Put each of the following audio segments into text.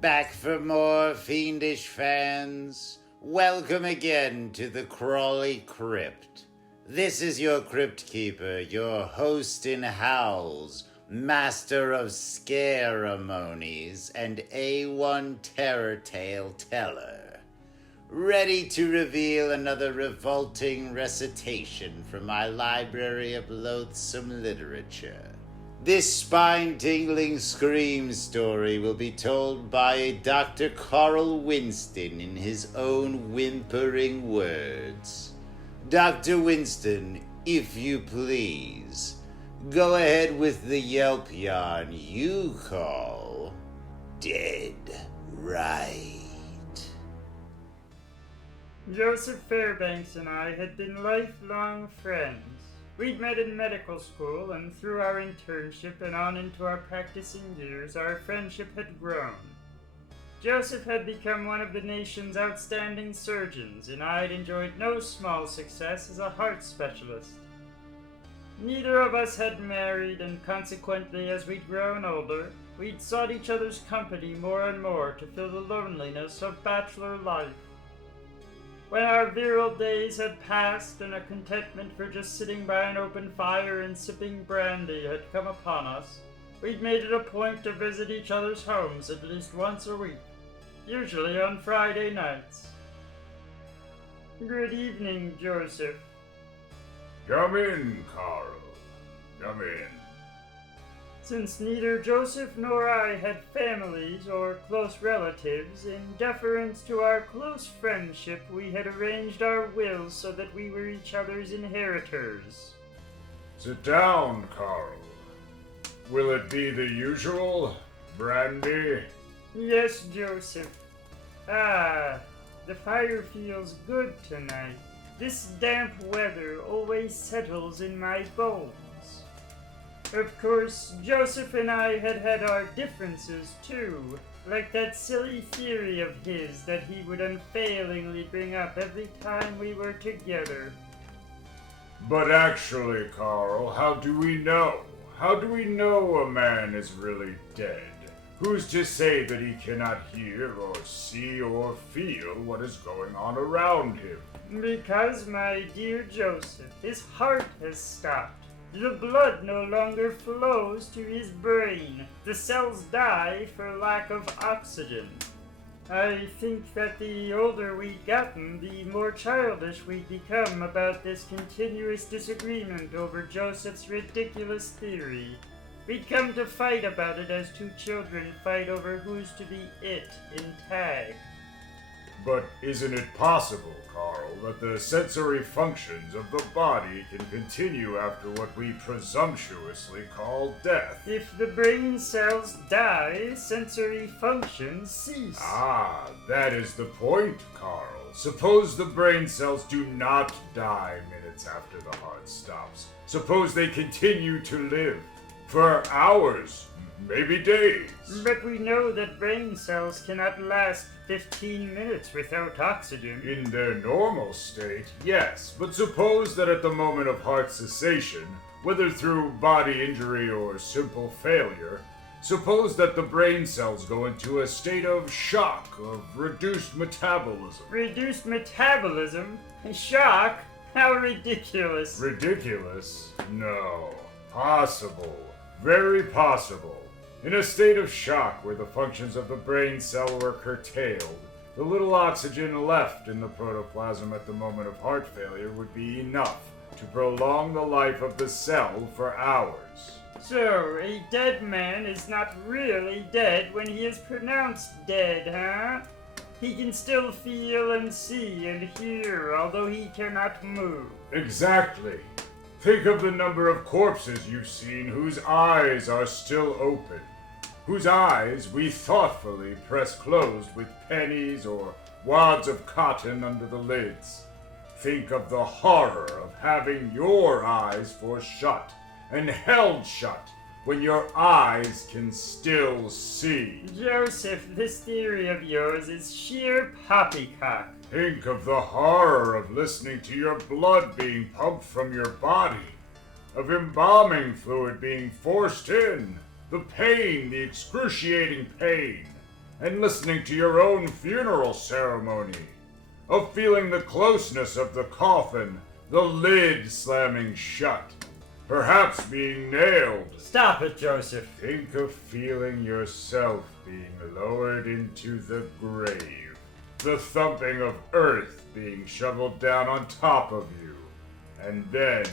Back for more fiendish fans. Welcome again to the Crawley Crypt. This is your Crypt Keeper, your host in howls, master of scaremonies, and A1 terror tale teller. Ready to reveal another revolting recitation from my library of loathsome literature. This spine-tingling scream story will be told by Dr. Carl Winston in his own whimpering words. Dr. Winston, if you please, go ahead with the yelp yarn you call Dead Right. Joseph Fairbanks and I had been lifelong friends. We'd met in medical school, and through our internship and on into our practicing years, our friendship had grown. Joseph had become one of the nation's outstanding surgeons, and I'd enjoyed no small success as a heart specialist. Neither of us had married, and consequently, as we'd grown older, we'd sought each other's company more and more to fill the loneliness of bachelor life. When our virile days had passed and a contentment for just sitting by an open fire and sipping brandy had come upon us, we'd made it a point to visit each other's homes at least once a week, usually on Friday nights. Good evening, Joseph. Come in, Carl. Come in. Since neither Joseph nor I had families or close relatives, in deference to our close friendship, we had arranged our wills so that we were each other's inheritors. Sit down, Carl. Will it be the usual? Brandy? Yes, Joseph. The fire feels good tonight. This damp weather always settles in my bones. Of course, Joseph and I had our differences too, like that silly theory of his that he would unfailingly bring up every time we were together. But actually, Carl, how do we know? How do we know a man is really dead? Who's to say that he cannot hear or see or feel what is going on around him? Because, my dear Joseph, his heart has stopped. The blood no longer flows to his brain. The cells die for lack of oxygen. I think that the older we'd gotten, the more childish we'd become about this continuous disagreement over Joseph's ridiculous theory. We'd come to fight about it as two children fight over who's to be it in tag. But isn't it possible, Carl, that the sensory functions of the body can continue after what we presumptuously call death? If the brain cells die, sensory functions cease. Ah, that is the point, Carl. Suppose the brain cells do not die minutes after the heart stops. Suppose they continue to live for hours, maybe days. But we know that brain cells cannot last 15 minutes without oxygen. In their normal state, yes. But suppose that at the moment of heart cessation, whether through body injury or simple failure, suppose that the brain cells go into a state of shock, of reduced metabolism. Reduced metabolism? Shock? How ridiculous. Ridiculous? No. Possible. Very possible. In a state of shock where the functions of the brain cell were curtailed, the little oxygen left in the protoplasm at the moment of heart failure would be enough to prolong the life of the cell for hours. So, a dead man is not really dead when he is pronounced dead, huh? He can still feel and see and hear, although he cannot move. Exactly. Think of the number of corpses you've seen whose eyes are still open, whose eyes we thoughtfully press closed with pennies or wads of cotton under the lids. Think of the horror of having your eyes forced shut and held shut when your eyes can still see. Joseph, this theory of yours is sheer poppycock. Think of the horror of listening to your blood being pumped from your body, of embalming fluid being forced in, The pain, the excruciating pain, and listening to your own funeral ceremony, of feeling the closeness of the coffin, the lid slamming shut, perhaps being nailed. Stop it, Joseph. Think of feeling yourself being lowered into the grave, the thumping of earth being shoveled down on top of you, and then,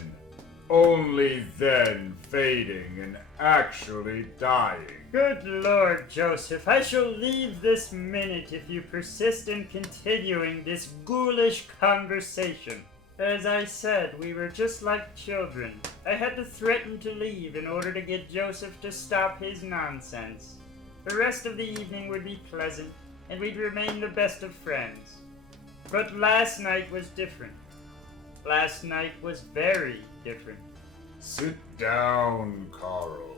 only then, fading and actually dying. Good Lord, Joseph, I shall leave this minute if you persist in continuing this ghoulish conversation. As I said, we were just like children. I had to threaten to leave in order to get Joseph to stop his nonsense. The rest of the evening would be pleasant, and we'd remain the best of friends. But last night was different. Last night was very different. Sit down, Carl.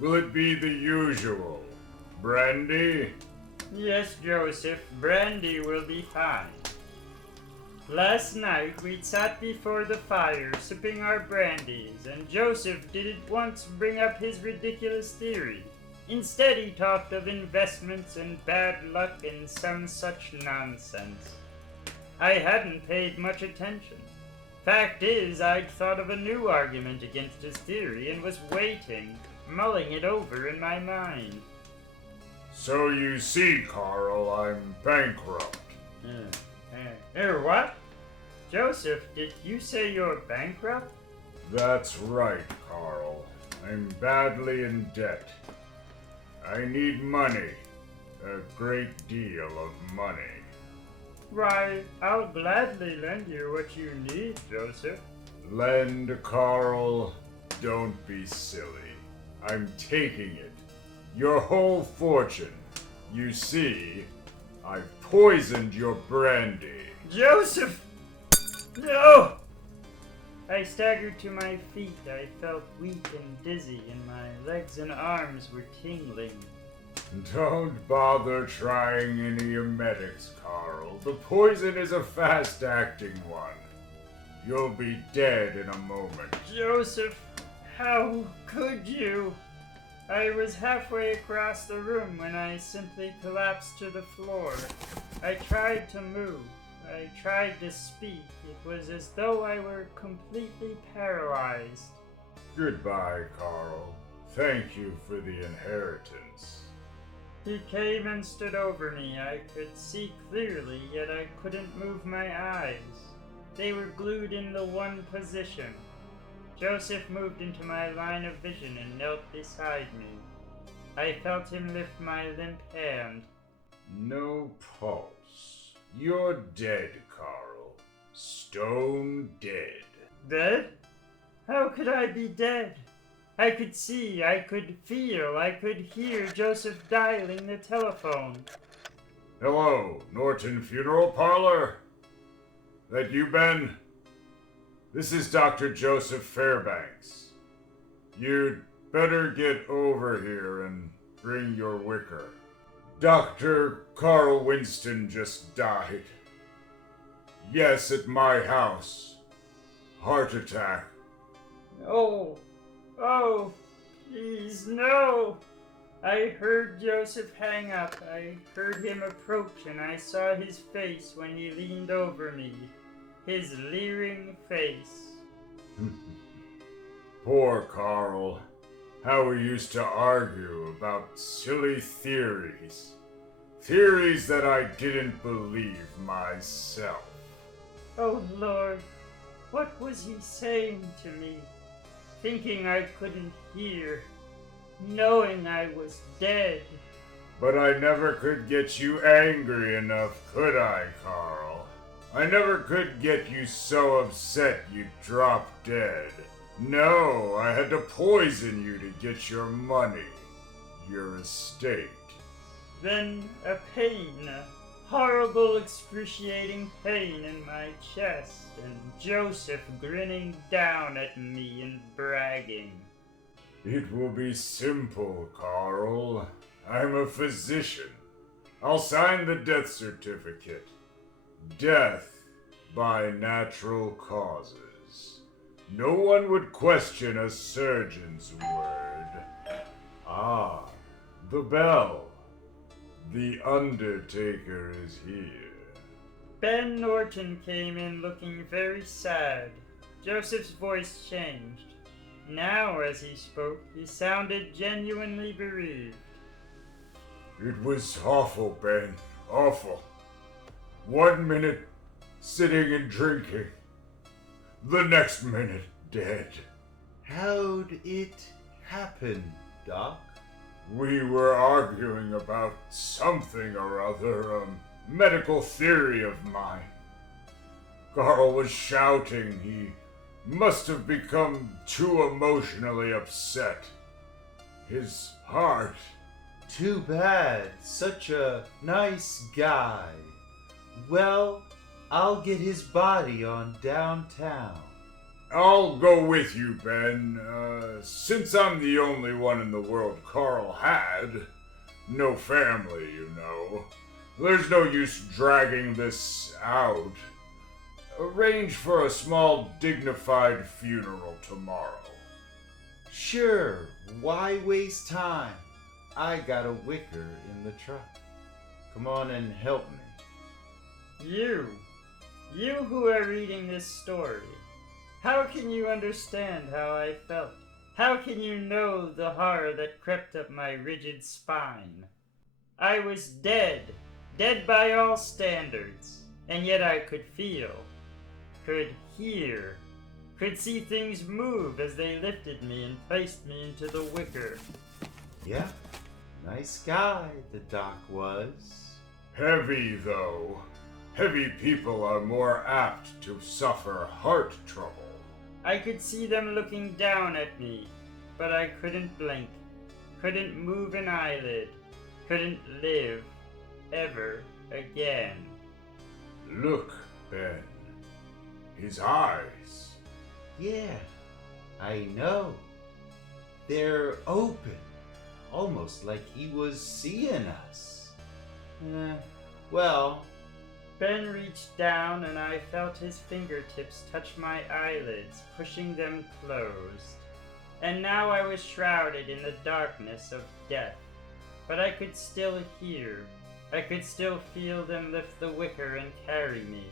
Will it be the usual? Brandy? Yes, Joseph, brandy will be fine. Last night we'd sat before the fire sipping our brandies, and Joseph didn't once bring up his ridiculous theory. Instead, he talked of investments and bad luck and some such nonsense. I hadn't paid much attention. Fact is, I'd thought of a new argument against his theory and was waiting, mulling it over in my mind. So you see, Carl, I'm bankrupt. What? Joseph, did you say you're bankrupt? That's right, Carl. I'm badly in debt. I need money. A great deal of money. Why, I'll gladly lend you what you need, Joseph. Lend, Carl. Don't be silly. I'm taking it. Your whole fortune. You see, I've poisoned your brandy. Joseph! No! I staggered to my feet. I felt weak and dizzy, and my legs and arms were tingling. Don't bother trying any emetics, Carl. The poison is a fast-acting one. You'll be dead in a moment. Joseph, how could you? I was halfway across the room when I simply collapsed to the floor. I tried to move. I tried to speak. It was as though I were completely paralyzed. Goodbye, Carl. Thank you for the inheritance. He came and stood over me. I could see clearly, yet I couldn't move my eyes. They were glued in the one position. Joseph moved into my line of vision and knelt beside me. I felt him lift my limp hand. No pulse. You're dead, Carl. Stone dead. Dead? How could I be dead? I could see, I could feel, I could hear Joseph dialing the telephone. Hello, Norton Funeral Parlor? That you, Ben? This is Dr. Joseph Fairbanks. You'd better get over here and bring your wicker. Dr. Carl Winston just died. Yes, at my house. Heart attack. Oh, please, no! I heard Joseph hang up. I heard him approach, and I saw his face when he leaned over me. His leering face. Poor Carl. How we used to argue about silly theories. Theories that I didn't believe myself. Oh, Lord, what was he saying to me? Thinking I couldn't hear, knowing I was dead. But I never could get you angry enough, could I, Carl? I never could get you so upset you'd drop dead. No, I had to poison you to get your money, your estate. Then a pain, a horrible, excruciating pain in my chest, and Joseph grinning down at me and bragging. It will be simple, Carl. I'm a physician. I'll sign the death certificate. Death by natural causes. No one would question a surgeon's word. Ah, the bell. The Undertaker is here. Ben Norton came in looking very sad. Joseph's voice changed. Now, as he spoke, he sounded genuinely bereaved. It was awful, Ben. Awful. 1 minute sitting and drinking. The next minute dead. How'd it happen, Doc? We were arguing about something or other, medical theory of mine. Carl was shouting. He must have become too emotionally upset. His heart. Too bad. Such a nice guy. Well, I'll get his body on downtown. I'll go with you, Ben. Since I'm the only one in the world Carl had. No family, you know. There's no use dragging this out. Arrange for a small, dignified funeral tomorrow. Sure, why waste time? I got a wicker in the truck. Come on and help me. You who are reading this story, how can you understand how I felt? How can you know the horror that crept up my rigid spine? I was dead by all standards, and yet I could feel, could hear, could see things move as they lifted me and placed me into the wicker. Yeah, nice guy the doc was. Heavy, though. Heavy people are more apt to suffer heart trouble. I could see them looking down at me, but I couldn't blink, couldn't move an eyelid, couldn't live ever again. Look, Ben. His eyes. Yeah, I know. They're open, almost like he was seeing us. Well, Ben reached down and I felt his fingertips touch my eyelids, pushing them closed. And now I was shrouded in the darkness of death. But I could still hear. I could still feel them lift the wicker and carry me.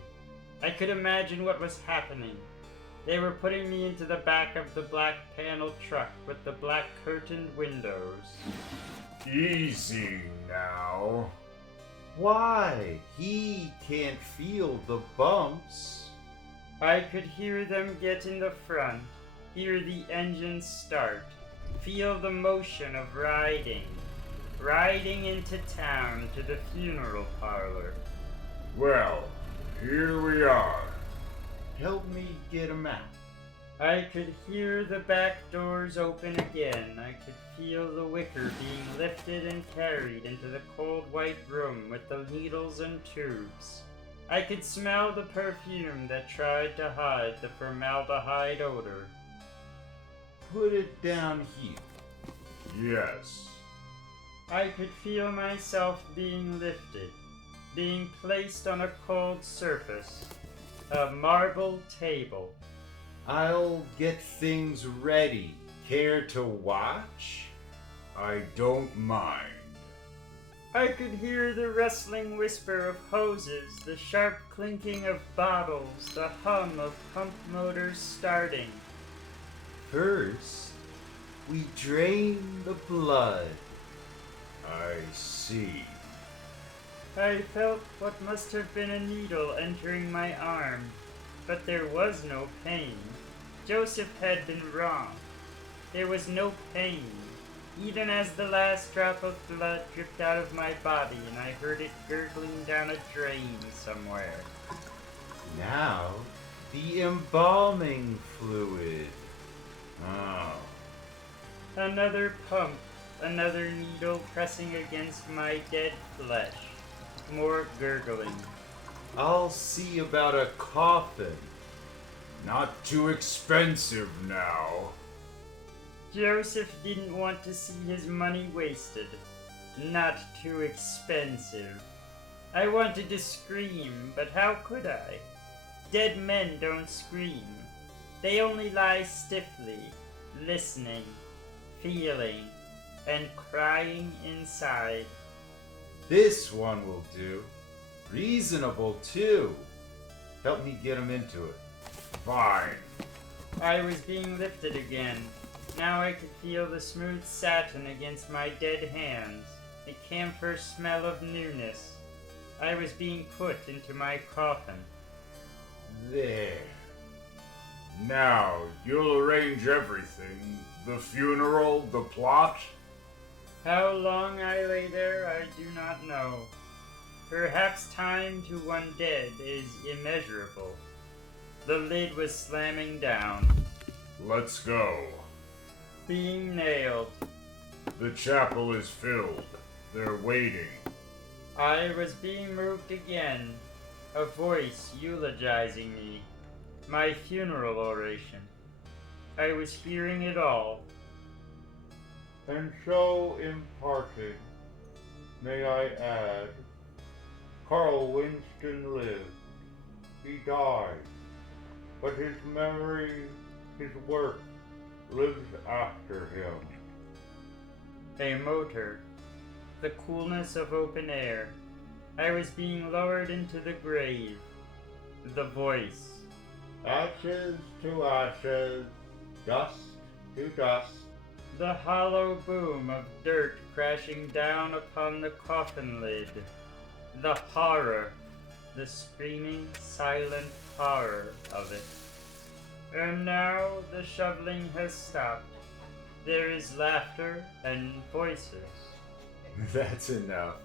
I could imagine what was happening. They were putting me into the back of the black paneled truck with the black curtained windows. Easy now. why? He can't feel the bumps. I could hear them get in the front, hear the engine start, feel the motion of riding into town to the funeral parlor. Well, here we are. Help me get him out. I could hear the back doors open again. I could feel the wicker being lifted and carried into the cold white room with the needles and tubes. I could smell the perfume that tried to hide the formaldehyde odor. Put it down here. Yes. I could feel myself being lifted, being placed on a cold surface, a marble table. I'll get things ready. Care to watch? I don't mind. I could hear the rustling whisper of hoses, the sharp clinking of bottles, the hum of pump motors starting. First, we drain the blood. I see. I felt what must have been a needle entering my arm, but there was no pain. Joseph had been wrong. There was no pain, even as the last drop of blood dripped out of my body and I heard it gurgling down a drain somewhere. Now, the embalming fluid. Oh. Another pump, another needle pressing against my dead flesh. More gurgling. I'll see about a coffin. Not too expensive now. Joseph didn't want to see his money wasted. Not too expensive. I wanted to scream, but how could I? Dead men don't scream. They only lie stiffly, listening, feeling, and crying inside. This one will do. Reasonable, too. Help me get him into it. Fine. I was being lifted again. Now I could feel the smooth satin against my dead hands, the camphor smell of newness. I was being put into my coffin. There. Now, you'll arrange everything. The funeral, the plot. How long I lay there, I do not know. Perhaps time to one dead is immeasurable. The lid was slamming down. Let's go. Being nailed. The chapel is filled. They're waiting. I was being moved again. A voice eulogizing me. My funeral oration. I was hearing it all. And so imparted, may I add, Carl Winston lived. He died, but his memory, his work, lives after him. A motor. The coolness of open air. I was being lowered into the grave. The voice. Ashes to ashes, dust to dust. The hollow boom of dirt crashing down upon the coffin lid. The horror. The screaming, silent horror of it. And now the shoveling has stopped. There is laughter and voices. That's enough.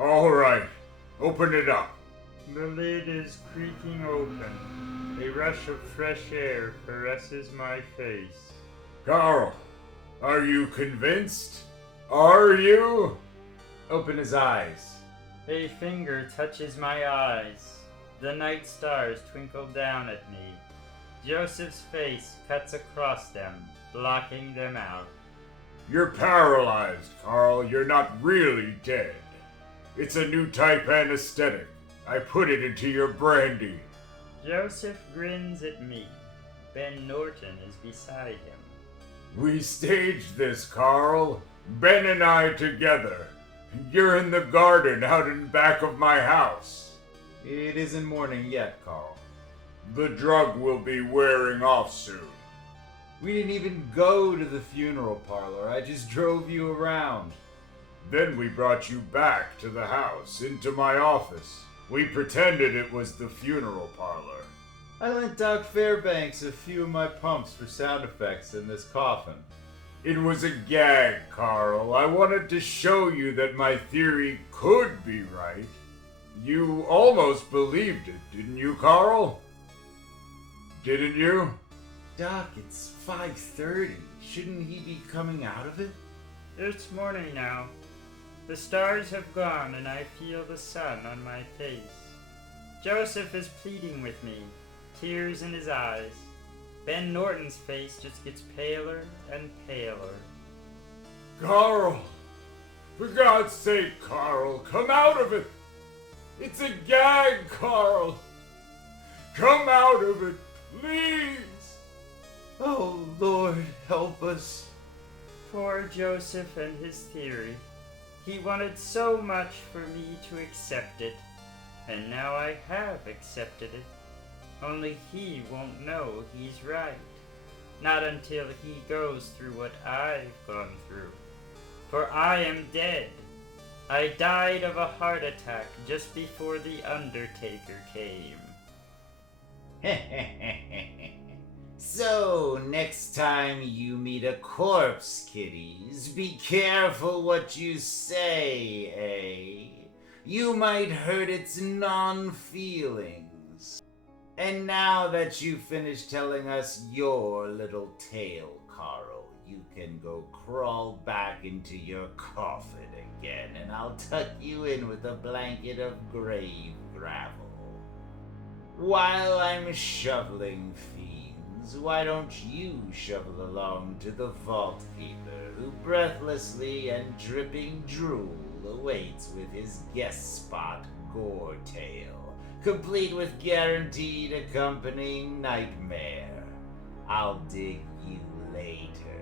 All right. Open it up. The lid is creaking open. A rush of fresh air caresses my face. Carl, are you convinced? Are you? Open his eyes. A finger touches my eyes. The night stars twinkle down at me. Joseph's face cuts across them, blocking them out. You're paralyzed, Carl. You're not really dead. It's a new type anesthetic. I put it into your brandy. Joseph grins at me. Ben Norton is beside him. We staged this, Carl. Ben and I together. You're in the garden out in back of my house. It isn't morning yet, Carl. The drug will be wearing off soon. We didn't even go to the funeral parlor. I just drove you around. Then we brought you back to the house, into my office. We pretended it was the funeral parlor. I lent Doc Fairbanks a few of my pumps for sound effects in this coffin. It was a gag, Carl. I wanted to show you that my theory could be right. You almost believed it, didn't you, Carl? Didn't you? Doc, it's 5:30. Shouldn't he be coming out of it? It's morning now. The stars have gone and I feel the sun on my face. Joseph is pleading with me, tears in his eyes. Ben Norton's face just gets paler and paler. Carl! For God's sake, Carl, come out of it! It's a gag, Carl! Come out of it, please! Oh, Lord, help us. Poor Joseph and his theory. He wanted so much for me to accept it, and now I have accepted it. Only he won't know he's right. Not until he goes through what I've gone through. For I am dead. I died of a heart attack just before the Undertaker came. So, next time you meet a corpse, kiddies, be careful what you say, eh? You might hurt its non-feelings. And now that you've finished telling us your little tale, Carl, you can go crawl back into your coffin again, and I'll tuck you in with a blanket of grave gravel. While I'm shoveling fiends, why don't you shovel along to the vault keeper, who breathlessly and dripping drool awaits with his guest spot gore tale, complete with guaranteed accompanying nightmare. I'll dig you later.